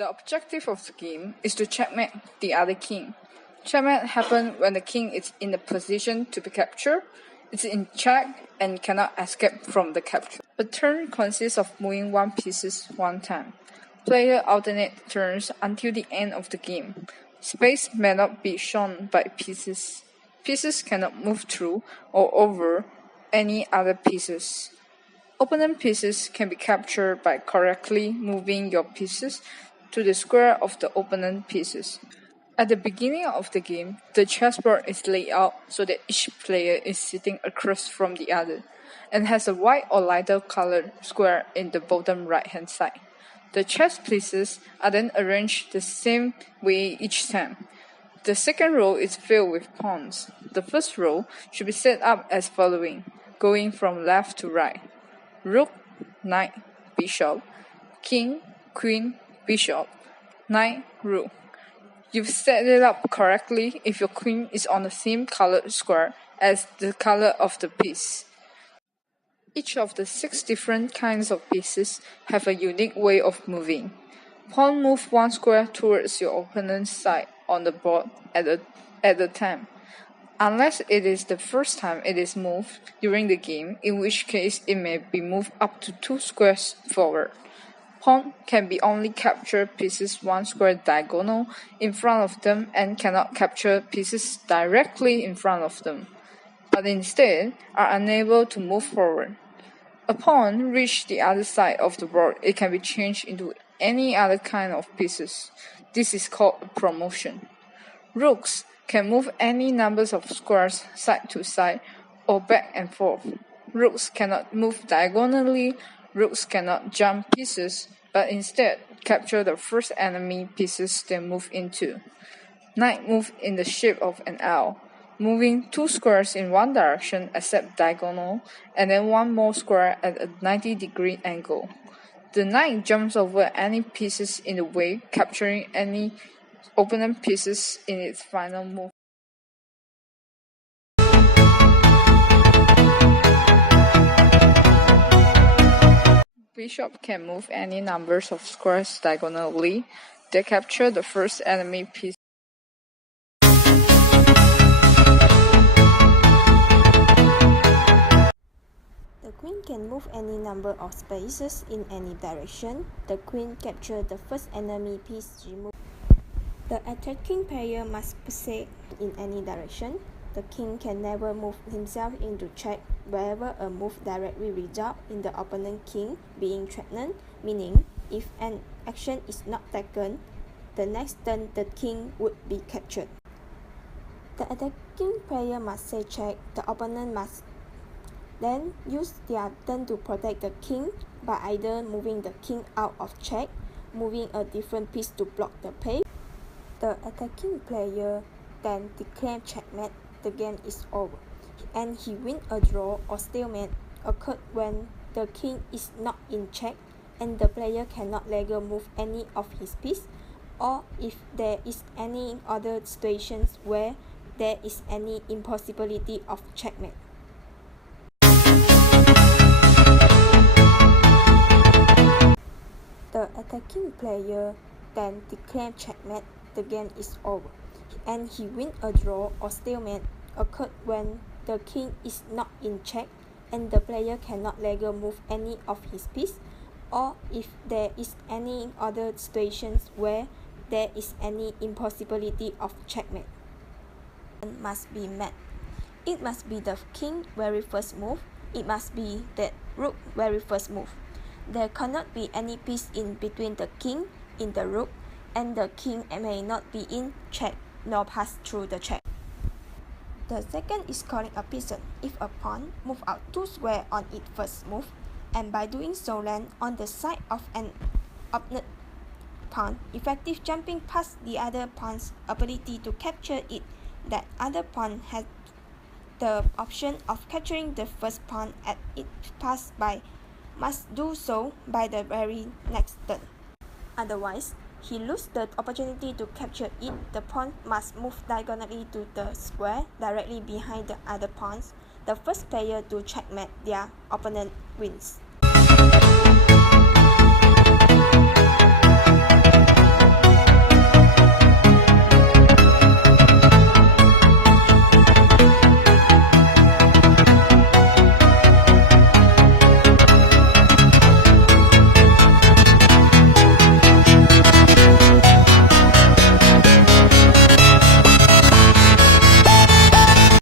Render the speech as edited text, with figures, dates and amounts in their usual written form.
The objective of the game is to checkmate the other king. Checkmate happens when the king is in a position to be captured, is in check, and cannot escape from the capture. A turn consists of moving one piece one time. Players alternate turns until the end of the game. Space may not be shown by pieces. Pieces cannot move through or over any other pieces. Opponent pieces can be captured by correctly moving your pieces to the square of the opponent pieces. At the beginning of the game, the chessboard is laid out so that each player is sitting across from the other, and has a white or lighter colored square in the bottom right-hand side. The chess pieces are then arranged the same way each time. The second row is filled with pawns. The first row should be set up as following, going from left to right: rook, knight, bishop, king, queen, bishop, knight, rook. You've set it up correctly if your queen is on the same colored square as the color of the piece. Each of the 6 different kinds of pieces have a unique way of moving. Pawn move one square towards your opponent's side on the board at a time, unless it is the first time it is moved during the game, in which case it may be moved up to 2 squares forward. Pawn can be only capture pieces 1 square diagonal in front of them and cannot capture pieces directly in front of them, but instead are unable to move forward. A pawn reach the other side of the board, it can be changed into any other kind of pieces. This is called a promotion. Rooks can move any numbers of squares side to side or back and forth. Rooks cannot move diagonally. Rooks cannot jump pieces, but instead capture the first enemy pieces they move into. Knight move in the shape of an L, moving 2 squares in one direction except diagonal, and then 1 more square at a 90-degree angle. The knight jumps over any pieces in the way, capturing any opponent pieces in its final move. Bishop can move any numbers of squares diagonally. They capture the first enemy piece. The queen can move any number of spaces in any direction. The queen captures the first enemy piece removed. The attacking player must proceed in any direction. The king can never move himself into check wherever a move directly results in the opponent king being threatened, meaning if an action is not taken, the next turn the king would be captured. The attacking player must say check. The opponent must then use their turn to protect the king by either moving the king out of check, moving a different piece to block the pace. The attacking player then declares checkmate. The game is over, and he wins. A draw or stalemate occurred when the king is not in check and the player cannot legally move any of his piece, or if there is any other situations where there is any impossibility of checkmate. The attacking player then declares checkmate. The game is over, and he wins a draw or stalemate occurred when the king is not in check and the player cannot legally move any of his piece, or if there is any other situations where there is any impossibility of checkmate. Must be met. It must be the king very first move. It must be the rook very first move. There cannot be any piece in between the king in the rook, and the king may not be in check nor pass through the check. The second is calling a peasant. If a pawn move out 2 squares on its first move, and by doing so land on the side of an opponent pawn, effective jumping past the other pawn's ability to capture it, that other pawn has the option of capturing the first pawn at it pass by, must do so by the very next turn. Otherwise, he loses the opportunity to capture it. The pawn must move diagonally to the square directly behind the other pawns. The first player to checkmate their opponent wins.